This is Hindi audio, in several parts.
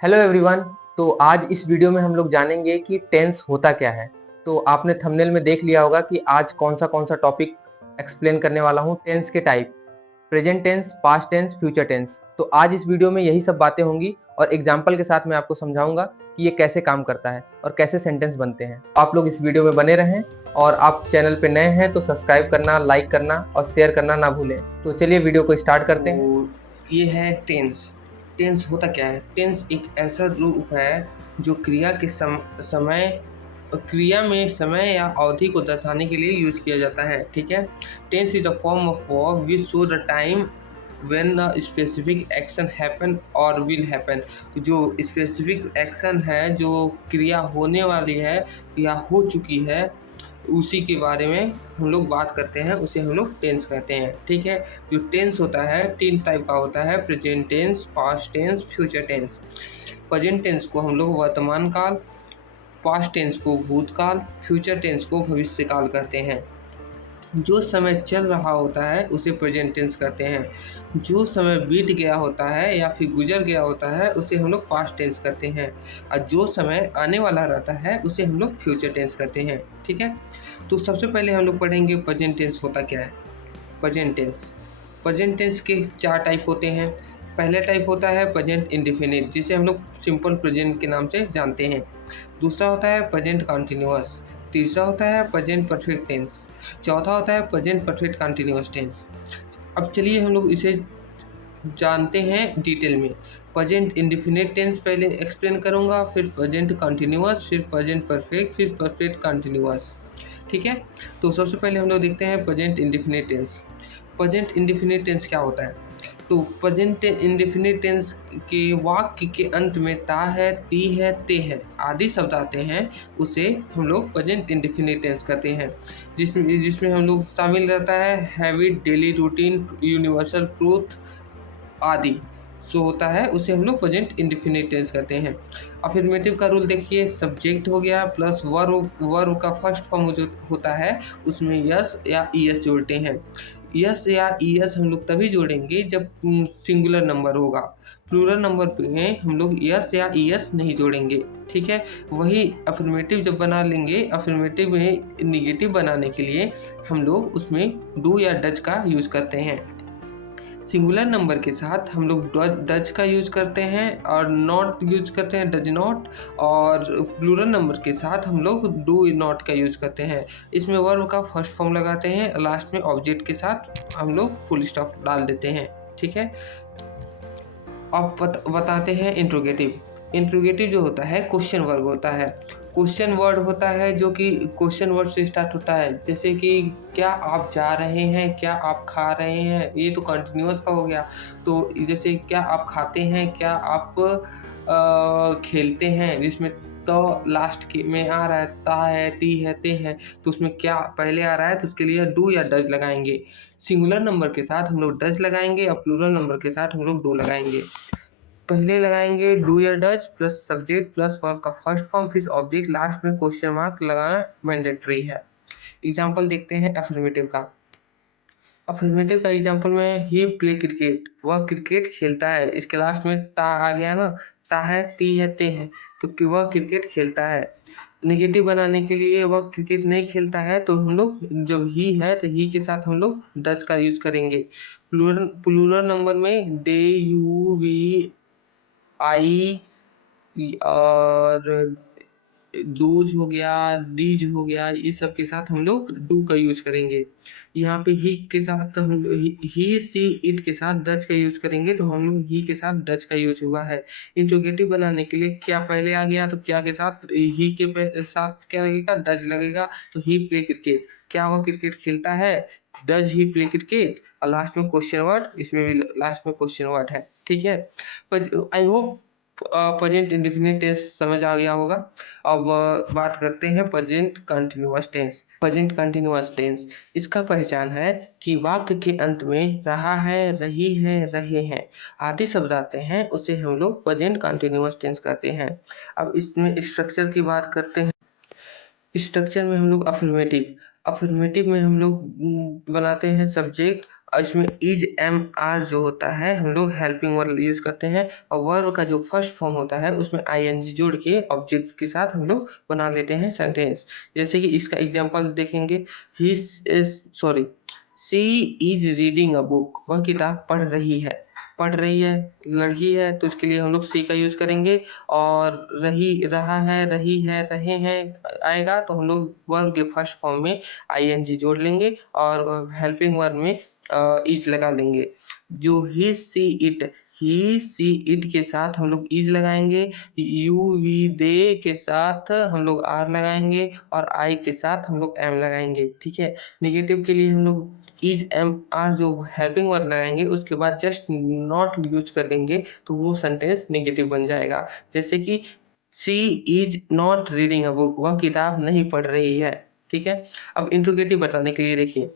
Hello everyone. तो आज इस वीडियो में हम लोग जानेंगे कि टेंस होता क्या है। तो आपने थंबनेल में देख लिया होगा कि आज कौन सा टॉपिक एक्सप्लेन करने वाला हूँ। टेंस के type, present tense, past tense, future tense. तो आज इस वीडियो में यही सब बातें होंगी और एग्जाम्पल के साथ मैं आपको समझाऊंगा कि ये कैसे काम करता है और कैसे सेंटेंस बनते हैं। आप लोग इस वीडियो में बने रहें और आप चैनल पे नए हैं तो सब्सक्राइब करना, लाइक करना और शेयर करना ना भूलें। तो चलिए वीडियो को स्टार्ट करते हैं। तो ये है टेंस। टेंस होता क्या है? टेंस एक ऐसा रूप है जो समय क्रिया में समय या अवधि को दर्शाने के लिए यूज किया जाता है। ठीक है। Tense is a form of verb which show the time when the specific action happen और विल हैपन। जो स्पेसिफिक एक्शन है, जो क्रिया होने वाली है या हो चुकी है, उसी के बारे में हम लोग बात करते हैं, उसे हम लोग टेंस कहते हैं। ठीक है। जो टेंस होता है तीन टाइप का होता है: present tense, past tense, future tense. Present tense को हम लोग वर्तमान काल, पास्ट टेंस को भूतकाल, फ्यूचर टेंस को भविष्य काल कहते हैं। जो समय चल रहा होता है उसे प्रेजेंट टेंस कहते हैं। जो समय बीत गया होता है या फिर गुजर गया होता है उसे हम लोग पास्ट टेंस कहते हैं। और जो समय आने वाला रहता है उसे हम लोग फ्यूचर टेंस कहते हैं। ठीक है। तो सबसे पहले हम लोग पढ़ेंगे प्रेजेंट टेंस होता क्या है। प्रेजेंट टेंस, प्रेजेंट टेंस के चार टाइप होते हैं। पहला टाइप होता है प्रेजेंट इंडेफिनिट, जिसे हम लोग सिंपल प्रेजेंट के नाम से जानते हैं। दूसरा होता है प्रेजेंट कंटिन्यूअस। तीसरा होता है प्रेजेंट परफेक्ट टेंस। चौथा होता है प्रेजेंट परफेक्ट कंटिन्यूअस टेंस। अब चलिए हम लोग इसे जानते हैं डिटेल में। प्रेजेंट इंडेफिनिट टेंस पहले एक्सप्लेन करूंगा, फिर प्रेजेंट कंटिन्यूअस, फिर प्रेजेंट परफेक्ट, फिर परफेक्ट कंटिन्यूअस। ठीक है। तो सबसे पहले हम लोग देखते हैं present indefinite tense. Present indefinite tense क्या होता है? तो प्रेजेंट इंडेफिनिट टेंस के वाक्य के अंत में ता है, ती है, ते है आदि शब्द आते हैं, उसे हम लोग प्रेजेंट इंडेफिनिट टेंस कहते हैं। जिसमें जिसमें हम लोग शामिल रहता है habit, daily routine, universal truth आदि सो होता है, उसे हम लोग प्रेजेंट इंडेफिनिट टेंस कहते हैं। अफर्मेटिव का रूल देखिए, सब्जेक्ट हो गया प्लस वर्ब, वर्ब का फर्स्ट फॉर्म जो होता है उसमें यस या ईएस जोड़ते हैं। यस या ईएस हम लोग तभी जोड़ेंगे जब सिंगुलर नंबर होगा। प्लूरल नंबर में हम लोग यस या ईएस नहीं जोड़ेंगे। ठीक है। वही अफर्मेटिव जब बना लेंगे, अफर्मेटिव में निगेटिव बनाने के लिए हम लोग उसमें डू या डज का यूज करते हैं। सिंगुलर नंबर के साथ हम लोग डज का यूज करते हैं और नॉट यूज करते हैं, डज नॉट। और प्लूरल नंबर के साथ हम लोग डू नॉट का यूज करते हैं। इसमें वर्ब का फर्स्ट फॉर्म लगाते हैं, लास्ट में ऑब्जेक्ट के साथ हम लोग फुल स्टॉप डाल देते हैं। ठीक है। अब बताते हैं इंट्रोगेटिव। इंट्रोगेटिव जो होता है क्वेश्चन वर्ड होता है। क्वेश्चन वर्ड होता है जो कि क्वेश्चन वर्ड से स्टार्ट होता है, जैसे कि क्या आप जा रहे हैं, क्या आप खा रहे हैं, ये तो कंटिन्यूअस का हो गया। तो जैसे क्या आप खाते हैं, क्या आप खेलते हैं, जिसमें तो लास्ट के में आ रहा है, ता है, ती है, ते है, तो उसमें क्या पहले आ रहा है तो उसके लिए डू या डज लगाएंगे। सिंगुलर नंबर के साथ हम लोग डज लगाएंगे और प्लूरल नंबर के साथ हम लोग डू लगाएंगे। पहले लगाएंगे डू या does plus subject plus verb का फर्स्ट फॉर्म, फिर ऑब्जेक्ट, लास्ट में क्वेश्चन मार्क लगाना मैंडेटरी है। एग्जाम्पल देखते हैं अफर्मेटिव का। अफर्मेटिव का एग्जाम्पल में ही प्ले क्रिकेट, वह क्रिकेट खेलता है। इसके लास्ट में ता आ गया ना, ता है, ती है, ते है, तो कि वह क्रिकेट खेलता है। नेगेटिव बनाने के लिए वह क्रिकेट नहीं खेलता है तो हम लोग जब ही है तो ही के साथ हम लोग डज का यूज करेंगे। प्लूरल प्लूरल नंबर में दे, यू, वी, आई और डूज हो गया, डीज हो गया, इस सब के साथ हम लोग डू का यूज करेंगे। यहाँ पे ही के साथ हम ही, सी, इट के साथ डच का यूज करेंगे, तो हम लोग ही के साथ डच का यूज हुआ है। इंट्रोगेटिव बनाने के लिए क्या पहले आ गया तो क्या के साथ ही के साथ क्या लगेगा, डच लगेगा। तो ही प्ले क्रिकेट, क्या वो क्रिकेट खेलता है, डज ही प्ले क्रिकेट, और लास्ट में क्वेश्चन वर्ड, इसमें भी लास्ट में क्वेश्चन वर्ड है। ठीक है। पर I hope present indefinite tense समझ आ गया होगा। अब बात करते हैं present continuous tense. Present continuous tense, इसका पहचान है कि वाक्य के अंत में रहा है, रही है, रहे हैं आदि शब्द आते हैं, उसे हम लोग प्रेजेंट कंटिन्यूअस टेंस कहते हैं। अब इसमें स्ट्रक्चर की बात करते हैं। स्ट्रक्चर में हम लोग अफर्मेटिव, अफर्मेटिव में हम लोग बनाते हैं सब्जेक्ट और इसमें इज एम आर जो होता है हम लोग हेल्पिंग वर्ब यूज करते हैं, और वर्ब का जो फर्स्ट फॉर्म होता है उसमें आईएनजी जोड़ के ऑब्जेक्ट के साथ हम लोग बना लेते हैं सेंटेंस। जैसे कि इसका एग्जांपल देखेंगे, he is sorry she is reading a book, वह किताब पढ़ रही है। पढ़ रही है लड़की है तो इसके लिए हम लोग सी का यूज करेंगे, और रहा है, रही है, रहे हैं आएगा तो हम लोग वर्ब के फर्स्ट फॉर्म में आईएनजी जोड़ लेंगे और हेल्पिंग वर्ब में इज लगा लेंगे। जो ही सी इट के साथ हम लोग इज लगाएंगे, यू वी दे के साथ हम लोग आर लगाएंगे, और आई के साथ हम लोग एम लगाएंगे। ठीक है, निगेटिव के लिए हम लोग इज एम आर जो हेल्पिंग वर्ब लगाएंगे उसके बाद जस्ट नॉट यूज कर देंगे तो वो सेंटेंस निगेटिव बन जाएगा। जैसे कि she is not reading a book, वह किताब नहीं पढ़ रही है। ठीक है, अब इंट्रोगेटिव बताने के लिए देखिए,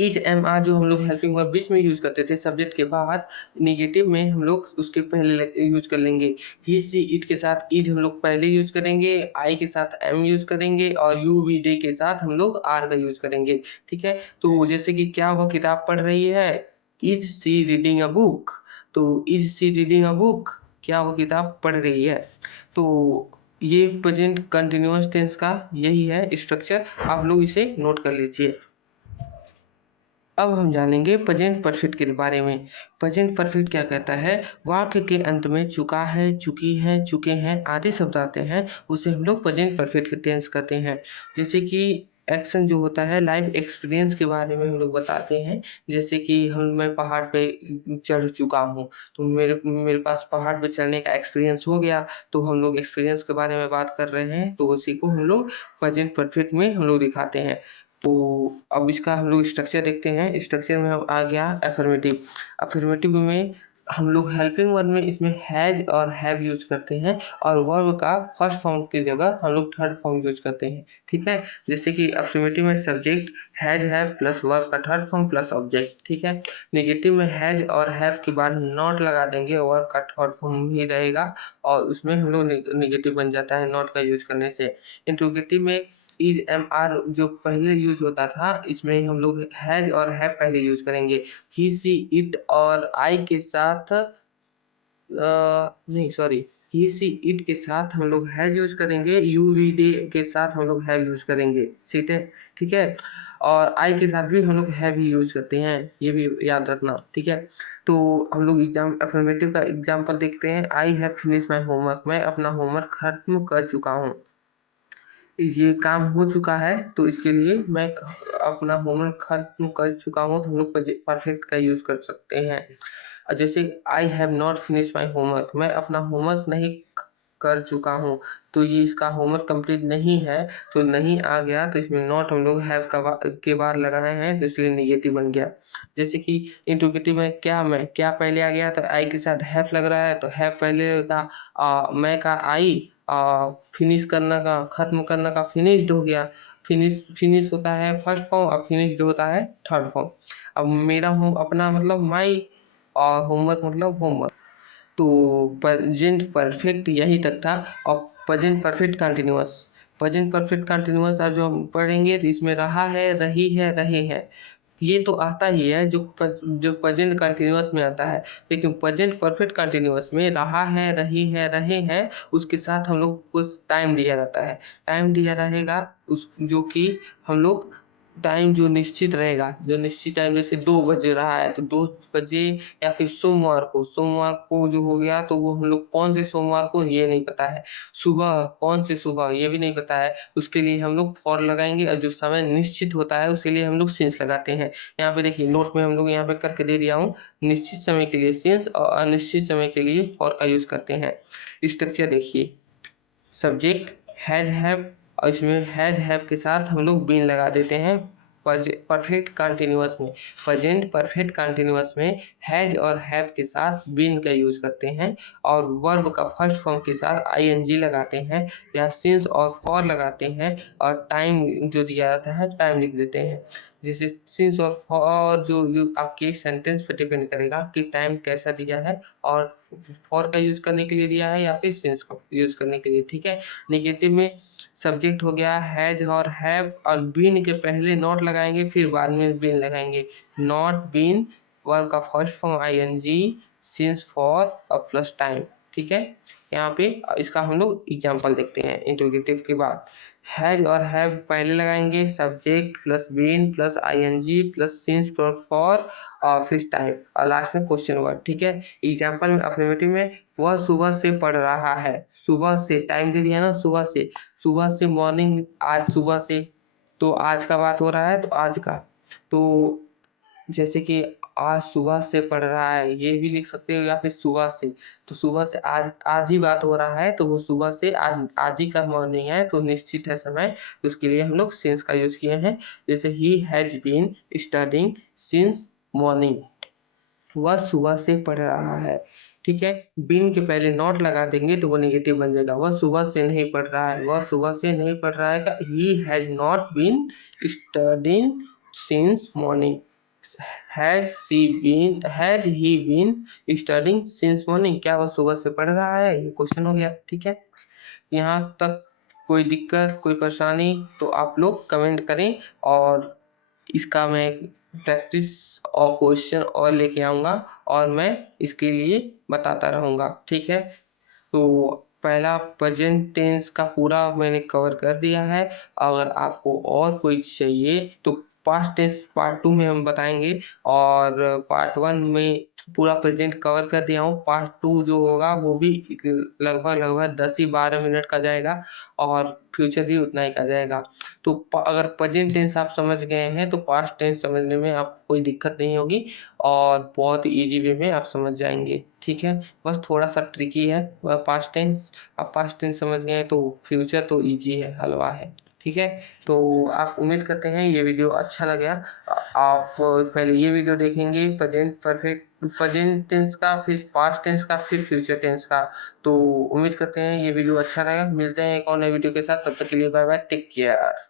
इज एम आर जो हम लोग हेल्पिंग वर्ब बीच में यूज करते थे सब्जेक्ट के बाद, निगेटिव में हम लोग उसके पहले यूज कर लेंगे। ही सी इट के साथ इज हम लोग पहले यूज करेंगे, आई के साथ एम यूज करेंगे, और यू वी डे के साथ हम लोग आर का यूज करेंगे। ठीक है, तो जैसे कि क्या वह किताब पढ़ रही है, is she reading a book, तो is she reading a book, क्या वो किताब पढ़ रही है। तो ये प्रेजेंट कंटिन्यूअस टेंस का यही है स्ट्रक्चर, आप लोग इसे नोट कर लीजिए। अब हम जानेंगे प्रेजेंट परफेक्ट के बारे में। प्रेजेंट परफेक्ट क्या कहता है, वाक्य के अंत में चुका है, चुकी है, चुके हैं आदि शब्द आते हैं, उसे हम लोग प्रेजेंट परफेक्ट टेंस कहते हैं। जैसे कि एक्शन जो होता है लाइफ एक्सपीरियंस के बारे में हम लोग बताते हैं। जैसे कि मैं पहाड़ पे चढ़ चुका हूँ, तो मेरे मेरे पास पहाड़ पे चढ़ने का एक्सपीरियंस हो गया, तो हम लोग एक्सपीरियंस के बारे में बात कर रहे हैं, तो उसी को हम लोग प्रेजेंट परफेक्ट में हम लोग दिखाते हैं। तो अब इसका हम लोग स्ट्रक्चर देखते हैं। स्ट्रक्चर में अब आ गया एफर्मेटिव। एफर्मेटिव में हम लोग हेल्पिंग वर्ब में इसमें हैज और हैव यूज करते हैं, और वर्ब का फर्स्ट फॉर्म की जगह हम लोग थर्ड फॉर्म यूज करते हैं। ठीक है, जैसे कि एफर्मेटिव में subject has have plus verb का थर्ड फॉर्म प्लस ऑब्जेक्ट। ठीक है, नेगेटिव में हैज और हैव के बाद नॉट लगा देंगे, वर्ब का थर्ड फॉर्म ही रहेगा, और उसमें हम लोग नेगेटिव बन जाता है नॉट का यूज करने से। इंट्रोगेटिव में इज एम आर जो पहले यूज होता था, इसमें हम लोग हैज और हैव पहले यूज करेंगे। ही सी इट और आई के साथ नहीं सॉरी, ही सी इट के साथ हम लोग हैज यूज करेंगे, यू वी डे के साथ हम लोग हैव यूज करेंगे। ठीक है, ठीक है, और आई के साथ भी हम लोग हैव ही यूज करते हैं, ये भी याद रखना। ठीक है, तो हम लोग एग्जाम अफर्मेटिव का एग्जांपल देखते हैं। I have finish my homework, मैं अपना होमवर्क खत्म कर चुका हूँ। ये काम हो चुका है तो इसके लिए मैं अपना होमवर्क खत्म कर चुका हूँ, तो हम लोग परफेक्ट का यूज कर सकते हैं। जैसे I have not finish my homework, मैं अपना होमवर्क नहीं कर चुका हूँ, तो ये इसका होमवर्क कंप्लीट नहीं है, तो नहीं आ गया, तो इसमें नॉट हम लोग हैव के बाद लगाए हैं, तो इसलिए निगेटिव बन गया। जैसे कि इंट्रोगेटिव में क्या पहले आ गया, तो आई के साथ हैव लग रहा है, तो हैव पहले का मैं का आई, फिनिश करना का खत्म करना का फिनिश्ड हो गया। फिनिश होता है फर्स्ट फॉर्म, और फिनिश्ड होता है थर्ड फॉर्म। अब मेरा होम अपना मतलब माई, और होमवर्क मतलब होमवर्क। तो प्रेजेंट परफेक्ट यही तक था। और प्रेजेंट परफेक्ट कंटिन्यूअस आज जो हम पढ़ेंगे तो इसमें रहा है, रही है, रहे हैं, ये तो आता ही है जो प्रेजेंट कंटिन्यूअस में आता है। लेकिन प्रेजेंट परफेक्ट कंटिन्यूअस में रहा है, रही है, रहे हैं, उसके साथ हम लोग कुछ टाइम दिया जाता है। टाइम दिया रहेगा उस जो कि हम लोग टाइम जो निश्चित रहेगा, जो निश्चित टाइम, जैसे 2 बज रहा है तो 2 बजे, या फिर सोमवार को जो हो गया तो वो हम लोग कौन से सोमवार को ये नहीं पता है। सुबह कौन से सुबह ये भी नहीं पता है, उसके लिए हम लोग फॉर लगाएंगे, और जो समय निश्चित होता है उसके लिए हम लोग सिंस लगाते हैं। यहाँ पे देखिए नोट में हम लोग यहाँ पे करके दे दिया हूँ, निश्चित समय के लिए सिंस और अनिश्चित समय के लिए फॉर का यूज करते हैं। स्ट्रक्चर देखिए, सब्जेक्ट हैज हैव, और इसमें हैज हैव के साथ हम लोग बीन लगा देते हैं। परफेक्ट कंटिन्यूअस में, प्रेजेंट परफेक्ट कंटिन्यूअस में हैज और हैव के साथ बीन का यूज करते हैं, और वर्ब का फर्स्ट फॉर्म के साथ आईएनजी लगाते हैं, या सिंस और फॉर लगाते हैं, और टाइम जो दिया जाता है टाइम लिख देते हैं। जैसे सिंस और फॉर जो आपके सेंटेंस पे डिपेंड करेगा कि टाइम कैसा दिया है और फॉर का यूज करने के लिए दिया है या फिर सिंस का यूज करने के लिए, ठीक है। नेगेटिव में सब्जेक्ट हो गया हैज और हैव, और बीन के पहले नॉट लगाएंगे, फिर बाद में बीन लगाएंगे। नॉट बीन वर्ब का first form ING, since for और प्लस टाइम, ठीक है। यहाँ पे इसका हम लोग एग्जाम्पल देखते हैं इंट्रोगेटिव के बाद। हैज और हैव पहले लगाएंगे, subject plus been plus ING plus since plus for और फिर टाइम और लास्ट में क्वेश्चन वर्ड, ठीक है। एग्जाम्पल में अफर्मेटिव में वह सुबह से पढ़ रहा है, सुबह से टाइम दे दिया ना, सुबह से मॉर्निंग, आज सुबह से, तो आज का बात हो रहा है तो आज का। तो जैसे कि आज सुबह से पढ़ रहा है, ये भी लिख सकते हो, या फिर सुबह से, तो सुबह से आज आज ही बात हो रहा है तो वो सुबह से आज आज ही का मॉर्निंग है तो निश्चित है समय, तो उसके लिए हम लोग सिंस का यूज किए हैं। जैसे he has been studying since morning, वह सुबह से पढ़ रहा है, ठीक है। बीन के पहले नॉट लगा देंगे तो वो नेगेटिव बन जाएगा, वह सुबह से नहीं पढ़ रहा है, वह सुबह से नहीं पढ़ रहा है का he has not been studying since morning. Has he been studying since morning, क्या वह सुबह से पढ़ रहा है, ये क्वेश्चन हो गया, ठीक है। यहाँ तक कोई दिक्कत कोई परेशानी तो आप लोग कमेंट करें, और इसका मैं प्रैक्टिस और क्वेश्चन और लेके आऊँगा और मैं इसके लिए बताता रहूँगा, ठीक है। तो पहला प्रेजेंट टेंस का पूरा मैंने कवर कर दिया है। अगर आपको और कोई चाहिए तो पास्ट टेंस पार्ट 2 में हम बताएंगे, और पार्ट 1 में पूरा प्रेजेंट कवर कर दिया हूँ। पार्ट 2 जो होगा वो भी लगभग 10 ही 12 मिनट का जाएगा, और फ्यूचर भी उतना ही का जाएगा। तो अगर प्रेजेंट टेंस आप समझ गए हैं तो पास्ट टेंस समझने में आपको कोई दिक्कत नहीं होगी, और बहुत इजी वे में आप समझ जाएंगे, ठीक है। बस थोड़ा सा ट्रिकी है वह पास्ट टेंस, आप पास्ट टेंस समझ गए तो फ्यूचर तो इजी है, हलवा है, ठीक है। तो आप उम्मीद करते हैं ये वीडियो अच्छा लगा। आप पहले ये वीडियो देखेंगे प्रेजेंट टेंस का, फिर पास्ट टेंस का, फिर फ्यूचर टेंस का। तो उम्मीद करते हैं ये वीडियो अच्छा लगा। मिलते हैं एक और नए वीडियो के साथ, तब तक के लिए बाय बाय, टेक केयर।